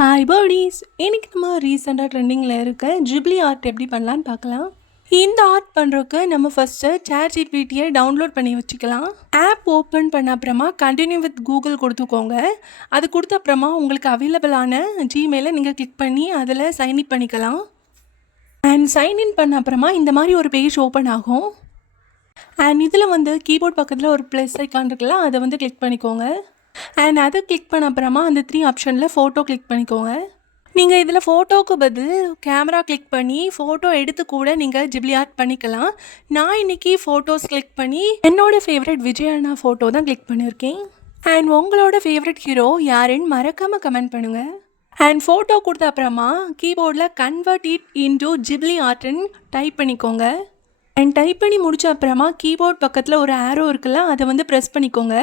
Hi பர்டீஸ், இன்னைக்கு நம்ம ரீசெண்டாக ட்ரெண்டிங்கில் இருக்க ஜிப்லி ஆர்ட் எப்படி பண்ணலான்னு பார்க்கலாம். இந்த ஆர்ட் பண்ணுறதுக்கு நம்ம ஃபஸ்ட்டு ChatGPT டவுன்லோட் பண்ணி வச்சுக்கலாம். ஆப் ஓப்பன் பண்ண அப்புறமா கண்டினியூ வித் கூகுள் கொடுத்துக்கோங்க. அது கொடுத்த அப்புறமா உங்களுக்கு அவைலபிளான ஜிமெயிலை நீங்கள் கிளிக் பண்ணி அதில் சைன்இன் பண்ணிக்கலாம். அண்ட் சைன்இன் பண்ண அப்புறமா இந்த மாதிரி ஒரு பேஜ் ஓப்பன் ஆகும். அண்ட் இதில் வந்து கீபோர்ட் பக்கத்தில் ஒரு ப்ளஸ் ஐக்கான் இருக்குல்ல, அதை வந்து கிளிக் பண்ணிக்கோங்க. அண்ட் அதை கிளிக் பண்ண அப்புறமா அந்த 3 ஆப்ஷனில் ஃபோட்டோ கிளிக் பண்ணிக்கோங்க. நீங்கள் இதில் ஃபோட்டோவுக்கு பதில் கேமரா கிளிக் பண்ணி ஃபோட்டோ எடுத்து கூட நீங்கள் ஜிப்லி ஆர்ட் பண்ணிக்கலாம். நான் இன்றைக்கி ஃபோட்டோஸ் கிளிக் பண்ணி என்னோடய ஃபேவரட் விஜய் அண்ணா ஃபோட்டோ தான் கிளிக் பண்ணியிருக்கேன். அண்ட் உங்களோட ஃபேவரட் ஹீரோ யாருன்னு மறக்காமல் கமெண்ட் பண்ணுங்கள். அண்ட் ஃபோட்டோ கொடுத்த அப்புறமா கீபோர்டில் கன்வெர்ட் இட் இன்டு ஜிப்லி ஆர்ட்னு டைப் பண்ணிக்கோங்க. அண்ட் டைப் பண்ணி முடித்த அப்புறமா கீபோர்ட் பக்கத்தில் ஒரு ஆரோ இருக்குல்ல, அதை வந்து ப்ரெஸ் பண்ணிக்கோங்க.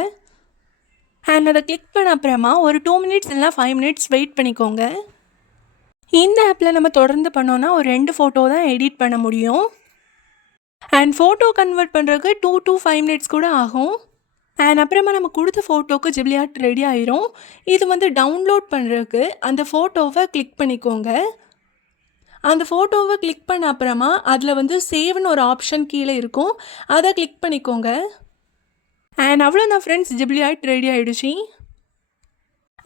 அண்ட் அதை கிளிக் பண்ண அப்புறமா ஒரு 2 மினிட்ஸ் இல்லைனா 5 மினிட்ஸ் வெயிட் பண்ணிக்கோங்க. இந்த ஆப்பில் நம்ம தொடர்ந்து பண்ணோன்னா ஒரு 2 ஃபோட்டோ தான் எடிட் பண்ண முடியும். அண்ட் ஃபோட்டோ கன்வெர்ட் பண்ணுறதுக்கு 2 to 5 மினிட்ஸ் கூட ஆகும். அண்ட் அப்புறமா நம்ம கொடுத்த ஃபோட்டோவுக்கு ஜிப்லி ஆர்ட் ரெடி ஆயிரும். இது வந்து டவுன்லோட் பண்ணுறதுக்கு அந்த ஃபோட்டோவை கிளிக் பண்ணிக்கோங்க. அந்த ஃபோட்டோவை கிளிக் பண்ண அப்புறமா அதில் வந்து சேவ்னு ஒரு ஆப்ஷன் கீழே இருக்கும், அதை கிளிக் பண்ணிக்கோங்க. அண்ட் அவ்வளோதான் ஃப்ரெண்ட்ஸ், ஜிப்லி ஆர்ட் ரெடி ஆகிடுச்சு.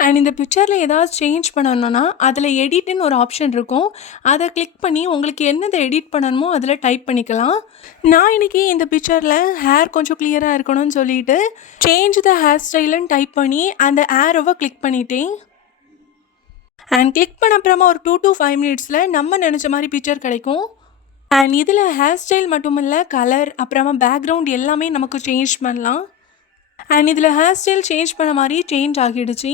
அண்ட் இந்த பிக்சரில் ஏதாவது சேஞ்ச் பண்ணணுன்னா அதில் எடிட்டுன்னு ஒரு ஆப்ஷன் இருக்கும், அதை கிளிக் பண்ணி உங்களுக்கு என்னதை எடிட் பண்ணணுமோ அதில் டைப் பண்ணிக்கலாம். நான் இன்றைக்கி இந்த பிக்சரில் ஹேர் கொஞ்சம் கிளியராக இருக்கணும்னு சொல்லிட்டு சேஞ்ச் த ஹேர் ஸ்டைலுன்னு டைப் பண்ணி அந்த ஏரோவை கிளிக் பண்ணிட்டேன். அண்ட் கிளிக் பண்ண அப்புறமா ஒரு 2 to 5 மினிட்ஸில் நம்ம நினச்ச மாதிரி பிக்சர் கிடைக்கும். அண்ட் இதில் ஹேர் ஸ்டைல் மட்டும் இல்லை, கலர் அப்புறமா பேக்ரவுண்ட் எல்லாமே நமக்கு சேஞ்ச் பண்ணலாம். அண்ட் இதில் ஹேர் ஸ்டைல் சேஞ்ச் பண்ண மாதிரி சேஞ்ச் ஆகிடுச்சு.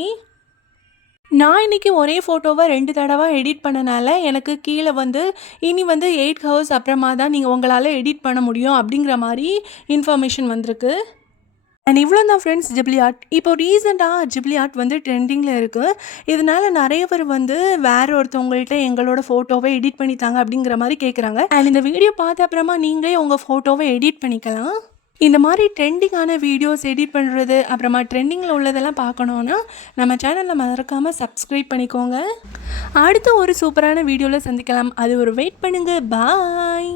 நான் இன்றைக்கி ஒரே ஃபோட்டோவை 2 தடவை எடிட் பண்ணனால எனக்கு கீழே வந்து இனி வந்து 8 ஹவர்ஸ் அப்புறமா தான் நீங்கள் உங்களால் எடிட் பண்ண முடியும் அப்படிங்கிற மாதிரி இன்ஃபர்மேஷன் வந்திருக்கு. அண்ட் இவ்வளோ தான் ஃப்ரெண்ட்ஸ் ஜிப்லி ஆர்ட். இப்போ ரீசெண்டாக ஜிப்லி ஆர்ட் வந்து ட்ரெண்டிங்கில் இருக்குது. இதனால் நிறைய பேர் வந்து வேறு ஒருத்தவங்கள்ட்ட எங்களோட ஃபோட்டோவை எடிட் பண்ணித்தாங்க அப்படிங்கிற மாதிரி கேட்குறாங்க. அண்ட் இந்த வீடியோ பார்த்த அப்புறமா நீங்களே உங்கள் ஃபோட்டோவை எடிட் பண்ணிக்கலாம். இந்த மாதிரி ட்ரெண்டிங்கான வீடியோஸ் எடிட் பண்ணுறது அப்புறமா ட்ரெண்டிங்கில் உள்ளதெல்லாம் பார்க்கணுன்னா நம்ம சேனலில் மறக்காமல் சப்ஸ்கிரைப் பண்ணிக்கோங்க. அடுத்த ஒரு சூப்பரான வீடியோவில் சந்திக்கலாம். அது ஒரு வெயிட் பண்ணுங்கள். பாய்.